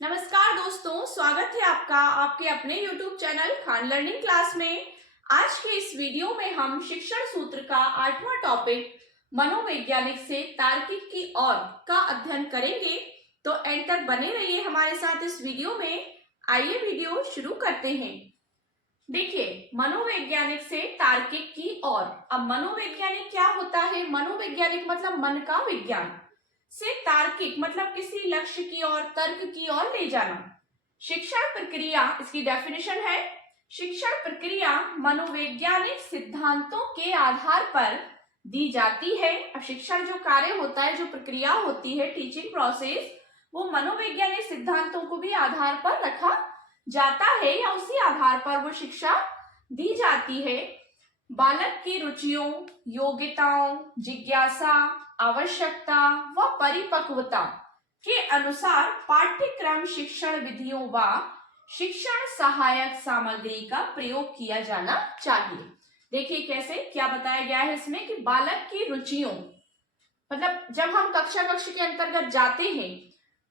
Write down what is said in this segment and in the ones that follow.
नमस्कार दोस्तों, स्वागत है आपका आपके अपने YouTube channel Khan learning class में। आज के इस वीडियो में हम शिक्षण सूत्र का 8वां टॉपिक मनोवैज्ञानिक से तार्किक की ओर का अध्ययन करेंगे। तो एंड तक बने रहिए हमारे साथ इस वीडियो में। आइए वीडियो शुरू करते हैं। देखिए, मनोवैज्ञानिक से तार्किक की ओर। अब मनोवैज्ञानिक क्या होता है? मनोवैज्ञानिक मतलब मन का विज्ञान, से तार्किक मतलब किसी लक्ष्य की ओर, तर्क की ओर ले जाना। शिक्षण प्रक्रिया, इसकी डेफिनेशन है, शिक्षण प्रक्रिया मनोवैज्ञानिक सिद्धांतों के आधार पर दी जाती है। अब शिक्षण जो कार्य होता है, जो प्रक्रिया होती है, टीचिंग प्रोसेस, वो मनोवैज्ञानिक सिद्धांतों को भी आधार पर रखा जाता है या उसी आधार पर वो शिक्षा दी जाती है। बालक की रुचियों, योग्यताओं, जिज्ञासा, आवश्यकता व परिपक्वता के अनुसार पाठ्यक्रम, शिक्षण विधियों व शिक्षण सहायक सामग्री का प्रयोग किया जाना चाहिए। देखिए कैसे, क्या बताया गया है इसमें कि बालक की रुचियों मतलब जब हम कक्षा के अंतर्गत जाते हैं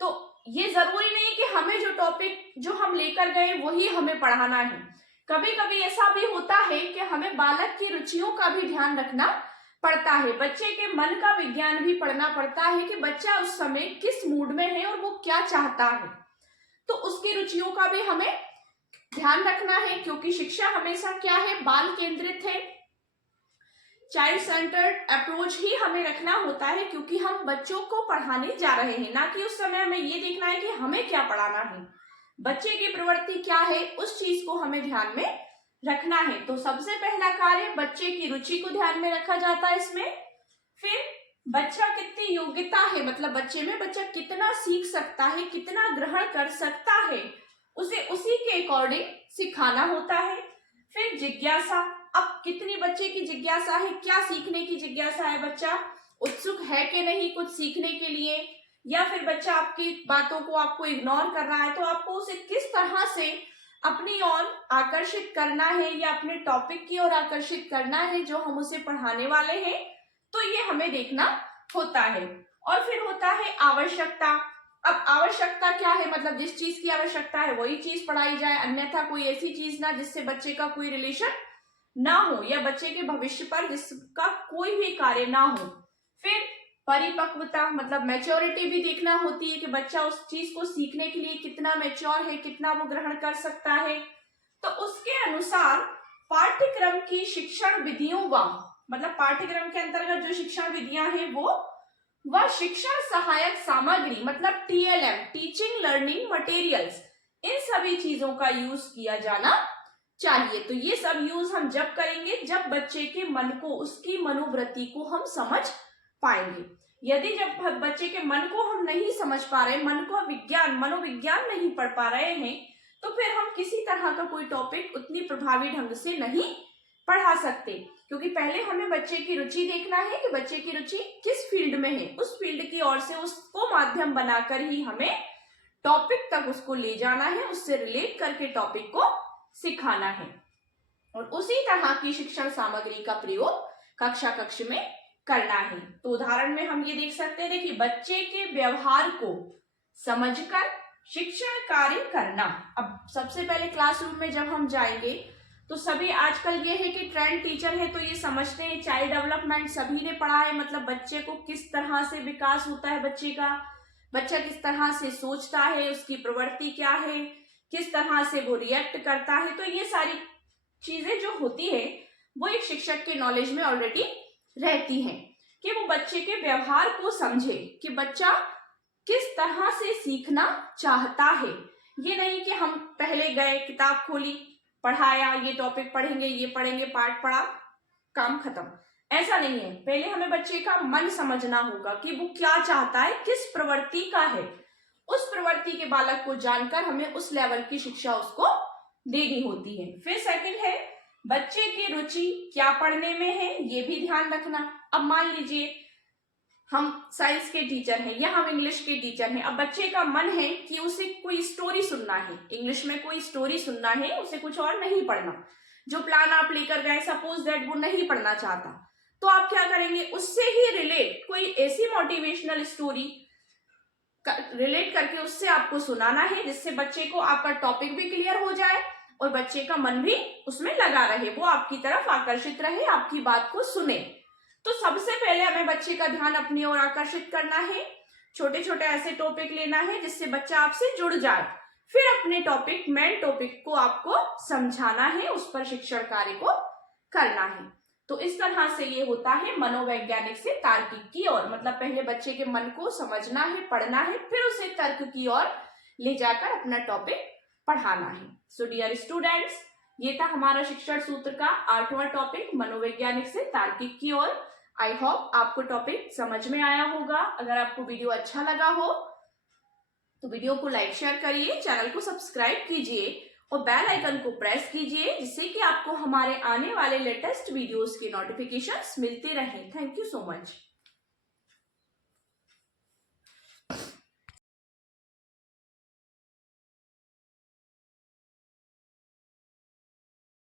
तो ये जरूरी नहीं कि हमें जो टॉपिक जो हम लेकर गए वही हमें पढ़ाना है। कभी कभी ऐसा भी होता है कि हमें बालक की रुचियों का भी ध्यान रखना पड़ता है, बच्चे के मन का विज्ञान भी पढ़ना पड़ता है कि बच्चा उस समय किस मूड में है और वो क्या चाहता है। तो उसकी रुचियों का भी हमें ध्यान रखना है, क्योंकि शिक्षा हमेशा क्या है, बाल केंद्रित है, चाइल्ड सेंटर्ड अप्रोच ही हमें रखना होता है, क्योंकि हम बच्चों को पढ़ाने जा रहे हैं, ना कि उस समय हमें ये देखना है कि हमें क्या पढ़ाना है। बच्चे की प्रवृत्ति क्या है, उस चीज को हमें ध्यान में रखना है। तो सबसे पहला कार्य बच्चे की रुचि को ध्यान में रखा जाता है इसमें। फिर बच्चा कितनी योग्यता है, मतलब बच्चे में बच्चा कितना सीख सकता है, कितना ग्रहण कर सकता है, उसे उसी के अकॉर्डिंग सिखाना होता है। फिर जिज्ञासा, अब कितनी बच्चे की जिज्ञासा है, क्या सीखने की जिज्ञासा है, बच्चा उत्सुक है कि नहीं कुछ सीखने के लिए, या फिर बच्चा आपकी बातों को आपको इग्नोर कर रहा है, तो आपको उसे किस तरह से अपनी ओर आकर्षित करना है या अपने टॉपिक की ओर आकर्षित करना है जो हम उसे पढ़ाने वाले हैं। तो ये हमें देखना होता है। और फिर होता है आवश्यकता। अब आवश्यकता क्या है, मतलब जिस चीज की आवश्यकता है वही चीज पढ़ाई जाए, अन्यथा कोई ऐसी चीज ना जिससे बच्चे का कोई रिलेशन ना हो या बच्चे के भविष्य पर जिसका कोई भी कार्य ना हो। फिर परिपक्वता, मतलब मैच्योरिटी भी देखना होती है कि बच्चा उस चीज को सीखने के लिए कितना मैच्योर है, कितना वो ग्रहण कर सकता है। तो उसके अनुसार पाठ्यक्रम की शिक्षण विधियों व मतलब पाठ्यक्रम के अंतर्गत जो शिक्षण विधियां हैं वो व शिक्षण सहायक सामग्री मतलब TLM, टीचिंग लर्निंग मटेरियल्स, इन सभी चीजों का यूज किया जाना चाहिए। तो ये सब यूज हम जब करेंगे जब बच्चे के मन को, उसकी मनोवृत्ति को हम समझ पाएंगे। यदि जब बच्चे के मन को हम नहीं समझ पा रहे, मन को विज्ञान, मनोविज्ञान नहीं पढ़ पा रहे हैं, तो फिर हम किसी तरह का कोई टॉपिक उतनी प्रभावी ढंग से नहीं पढ़ा सकते। क्योंकि पहले हमें बच्चे की रुचि देखना है कि बच्चे की रुचि किस फील्ड में है, उस फील्ड की ओर से उसको माध्यम बनाकर ही हमें टॉपिक तक उसको ले जाना है, उससे रिलेट करके टॉपिक को सिखाना है। और उसी तरह की शिक्षण सामग्री का प्रयोग कक्ष में करना है। तो उदाहरण में हम ये देख सकते हैं, देखिए बच्चे के व्यवहार को समझकर शिक्षण कार्य करना। अब सबसे पहले क्लासरूम में जब हम जाएंगे तो सभी, आजकल ये है कि ट्रेंड टीचर है तो ये समझते हैं, चाइल्ड डेवलपमेंट सभी ने पढ़ा है, मतलब बच्चे को किस तरह से विकास होता है, बच्चे का, बच्चा किस तरह से सोचता है, उसकी प्रवृत्ति क्या है, किस तरह से वो रिएक्ट करता है। तो ये सारी चीजें जो होती है वो एक शिक्षक के नॉलेज में ऑलरेडी रहती हैं कि वो बच्चे के व्यवहार को समझे कि बच्चा किस तरह से सीखना चाहता है। ये नहीं कि हम पहले गए, किताब खोली, पढ़ाया, ये टॉपिक पढ़ेंगे, ये पढ़ेंगे, पाठ पढ़ा, काम खत्म, ऐसा नहीं है। पहले हमें बच्चे का मन समझना होगा कि वो क्या चाहता है, किस प्रवृत्ति का है। उस प्रवृत्ति के बालक को जानकर हमें उस लेवल की शिक्षा उसको देनी होती है। फिर सेकंड है बच्चे की रुचि क्या पढ़ने में है, ये भी ध्यान रखना। अब मान लीजिए हम साइंस के टीचर हैं या हम इंग्लिश के टीचर हैं, अब बच्चे का मन है कि उसे कोई स्टोरी सुनना है, इंग्लिश में कोई स्टोरी सुनना है, उसे कुछ और नहीं पढ़ना। जो प्लान आप लेकर गए, सपोज दैट वो नहीं पढ़ना चाहता, तो आप क्या करेंगे, उससे ही रिलेट कोई ऐसी मोटिवेशनल स्टोरी रिलेट करके उससे आपको सुनाना है, जिससे बच्चे को आपका टॉपिक भी क्लियर हो जाए और बच्चे का मन भी उसमें लगा रहे, वो आपकी तरफ आकर्षित रहे, आपकी बात को सुने। तो सबसे पहले हमें बच्चे का ध्यान अपनी ओर आकर्षित करना है। छोटे छोटे ऐसे टॉपिक लेना है जिससे बच्चा आपसे जुड़ जाए, फिर अपने टॉपिक, मेन टॉपिक को आपको समझाना है, उस पर शिक्षण कार्य को करना है। तो इस तरह से ये होता है मनोवैज्ञानिक से तार्किक की ओर। मतलब पहले बच्चे के मन को समझना है, पढ़ना है, फिर उसे तर्क की ओर ले जाकर अपना टॉपिक पढ़ाना है। सो डियर स्टूडेंट्स, ये था हमारा शिक्षण सूत्र का 8वां टॉपिक, मनोवैज्ञानिक से तार्किक की ओर। आई होप आपको टॉपिक समझ में आया होगा। अगर आपको वीडियो अच्छा लगा हो तो वीडियो को लाइक शेयर करिए, चैनल को सब्सक्राइब कीजिए और बेल आइकन को प्रेस कीजिए, जिससे कि आपको हमारे आने वाले लेटेस्ट वीडियोस के नोटिफिकेशंस मिलते रहें। Thank you so much.